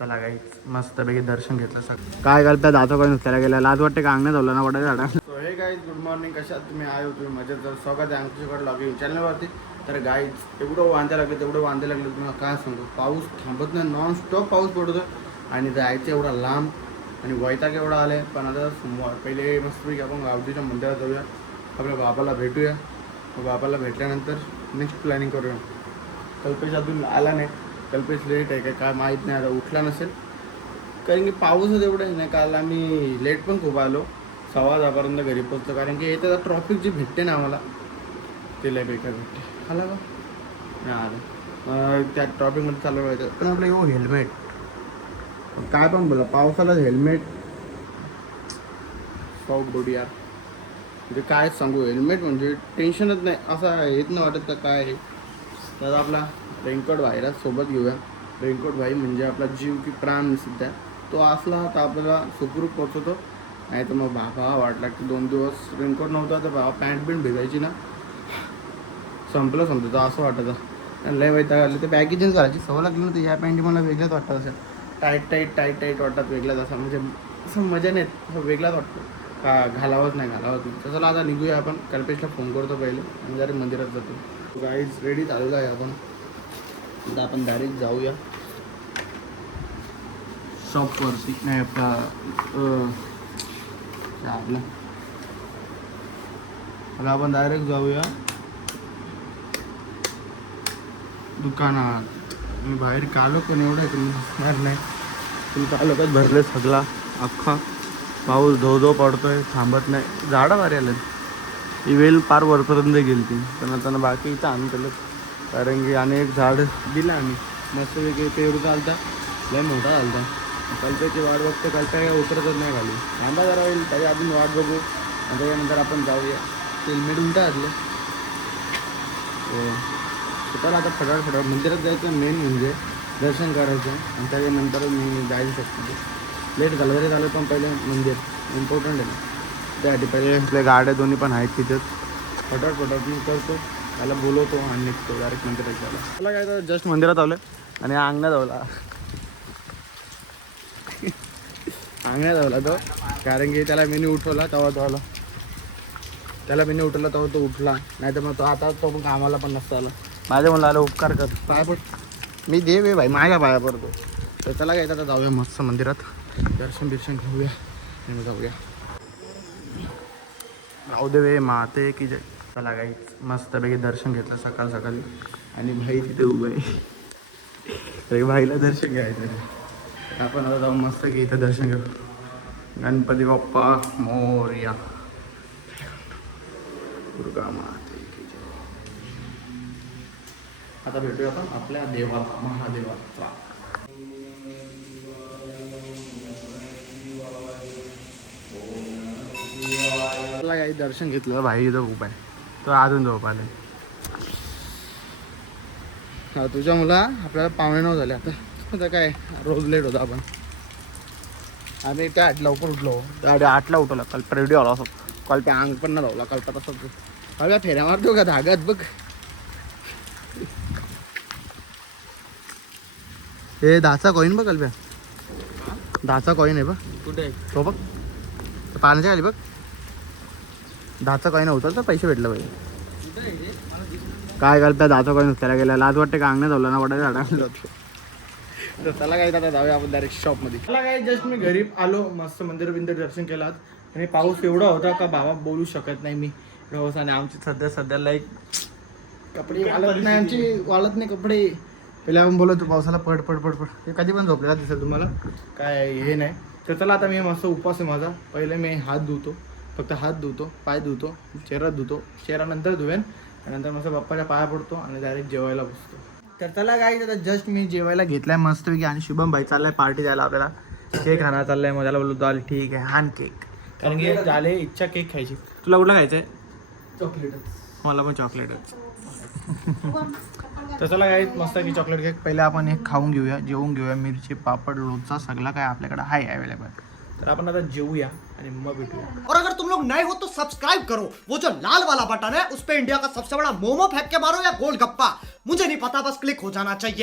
चला गाईच मस्तपैकी दर्शन घेतलं सगळं. काय करतात आता काही नुसत्याला गेला लाज वाटते का अंगणात झालं ना वाटत झाडा. सो हे गाईज गुड मॉर्निंग, कशात तुम्ही आयो तुम्ही मजेत. तर स्वागत आहे आमच्याकडे लॉगिंग चॅनलवरती. तर गाईज एवढं वांदे लागले तेवढं वांदे लागले तुम्हाला काय सांगू. पाऊस थांबत नाही, नॉनस्टॉप पाऊस पडतो आणि जायचं एवढा लांब आणि वैताग एवढा आला आहे. पण आता पहिले मस्तपैकी आपण गावठीच्या मंदिरात जाऊया, आपल्या बाबाला भेटूया. बाबाला भेटल्यानंतर नेक्स्ट प्लॅनिंग करूया. कल्पेश अजून आला नाही, कल्पेश लेट आहे काय माहीत नाही, आता उठला नसेल कारण की पाऊसच एवढं आहे नाही. काल आम्ही लेट पण खूप आलो, 10:15 घरी पोचतो कारण की इथं ट्रॉफिक जी भेटते ना आम्हाला ते लय बेकार भेटते. आला का नाही आलं, त्या ट्रॉफिकमध्ये चालू व्हायचं. पण आपलं हो हेल्मेट काय पण बोला, पावसाला हेल्मेट सॉफ्ट बॉडी यार, म्हणजे काय सांगू. हेल्मेट म्हणजे टेन्शनच नाही, असं येत नाही वाटत का काय आहे. तर आपला रेनकोट भाईला सोबत घेऊया. रेनकोट भाई म्हणजे आपला जीव की प्राण सुद्धा, तो असला तर आपल्याला सुखरूप पोचवतो. नाही तर मग बाबा वाटला की 2 दिवस रेनकोट नव्हता तर बाबा पॅन्ट बिंट भिजायची ना, संपलं तर असं वाटायचं. लय वैताग आले, ते बॅगी चेंज करायची सवय लागली ना, तर ह्या पॅन्टी मला वेगळ्याच वाटतात. असं टाईट वाटतात, वेगळ्याच असं म्हणजे असं मजा नाही, असं वेगळाच वाटतो का घालावंच नाही. तर चला आता निघूया आपण. कल्पेशला फोन करतो पहिले आणि जरा मंदिरात जातो. गाईज रेडी झालेलं आहे आपण. आता आपण डायरेक्ट जाऊया शॉपवरती, नाही आपलं मला आपण डायरेक्ट जाऊया दुकानात. मी बाहेर कालो पण एवढं तुम्ही नाही, तुम्ही कालोकच भरले सगळा अख्खा. पाऊस धो पडतोय, थांबत नाही. झाडं भारी आलं, ही वेल पार वरपर्यंत गेली ती, पण आता बाकी इथं आणून केलं कारण की अनेक झाड दिलं आम्ही मस्त वेगळे. पेरू चालता लय मोठा चालता. कल्प्याची वाट बघतो, कल्प्या काय उतरतच नाही खाली. थांबा जरा होईल त्याची अजून वाट बघू आणि त्याच्यानंतर आपण जाऊया. हेल्मेट उलटा घातलं स्वतःला. आता फटाफट मंदिरात जायचं, मेन म्हणजे दर्शन करायचं आणि त्याच्यानंतर मी जायला शकतो. लेट झालं तरी झालं पण पहिले मंदिर इम्पॉर्टंट आहे ना, त्यासाठी पहिले आपल्या गाड्या दोन्ही पण आहेत तिथेच. फटाफट मी करतो, त्याला बोलवतो आणि निघतो डायरेक्ट मंदिरात जायला. मला काय तर जस्ट मंदिरात आलं आणि अंगणात धावला तो कारण की त्याला मीनी उठवला तेव्हा तो आला. तो उठला, नाही तर मग तो आता तो पण कामाला पण नसता आला. माझ्या म्हणलं आलं उपकार कर, पाया पड. मी देव आहे भाई, माझ्या पाया पडतो. तर त्याला काय आता जाऊया मस्त मंदिरात, दर्शन घेऊया आणि मग जाऊया. राहू दे वे माते की जय. चला काही मस्तपैकी दर्शन घेतलं सकाळी आणि भाई तिथे उभं आहे. भाईला दर्शन घ्यायचं. आपण आता जाऊन मस्त की इथं दर्शन घेऊ. गणपती बाप्पा मोरया, दुर्गा माते की जय. आता भेटूया आपण आपल्या देवाला, महादेवाला. काही दर्शन घेतलं, भाई इथं खूप आहे, तो अजून झोप आले. हा तुझ्या मुला आपल्याला 8:45 झाले. आता काय रोज लेट होता. आम्ही त्या 8ला लवकर उठलो, 8ला उठवला. काल रेडिओ आला असं, काल त्या अंग पण ना धावला. काल तर तसंच हव्या फेऱ्या मारतो का धागात बघ. हे 10चा कॉईन बघ कल्प्या, 10चा कॉईन आहे बघ. कुठे तो बघ, पाण्याच्या खाली बघ. 10चा कॉईन होता तर पैसे भेटले पाहिजे. काय करता 10चा कॉईन त्याला गेला लाज वाटते का अंगणात झालं ना वाटत झाडा. तर त्याला काय आता जाऊया आपण डायरेक्ट शॉपमध्ये. त्याला काय जस्ट मी घरी आलो, मस्त मंदिर दर्शन केलात आणि पाऊस एवढा होता का बाबा बोलू शकत नाही मी. रोज आणि आमची सध्या लाईक कपडे वाळत नाही, आमची वाळत नाही कपडे. पहिले आपण बोलतो पावसाला पड ते कधी पण झोपलेला दिसेल तुम्हाला, काय हे नाही. तर चला आता मी मस्त उपवास आहे माझा. पहिले मी हात धुतो, फक्त हात धुतो, पाय धुतो, चेहरा धुतो. चेहरा नंतर धुवेन आणि नंतर मस्त बाप्पाच्या पाया पडतो आणि डायरेक्ट जेवायला बसतो. तर त्याला काय आता जस्ट मी जेवायला घेतलाय मस्तपैकी आणि शुभम भाई चाललाय पार्टी द्यायला आपल्याला. केक खाणार चाललाय, मग त्याला बोललो चाल ठीक आहे हान केक, कारण की झाले इच्छा केक खायची. तुला कुठला खायचं आहे? चॉकलेटच. मला पण चॉकलेटच. तर चला काय मस्त की चॉकलेट केक पहिले आपण एक खाऊन घेऊया, जेवून घेऊया. मिरची पापड लोणचा सगळं काय आपल्याकडे आहे अवेलेबल. तर आपण आता जेवूया आणि मग भेटूया. और अगर तुम लोग नए हो तो सब्सक्राइब करो, वो जो लाल वाला बटन है उस पे इंडिया का सबसे बड़ा मोमो फेंक के मारो या गोलगप्पा, मुझे नहीं पता, बस क्लिक हो जाना चाहिए.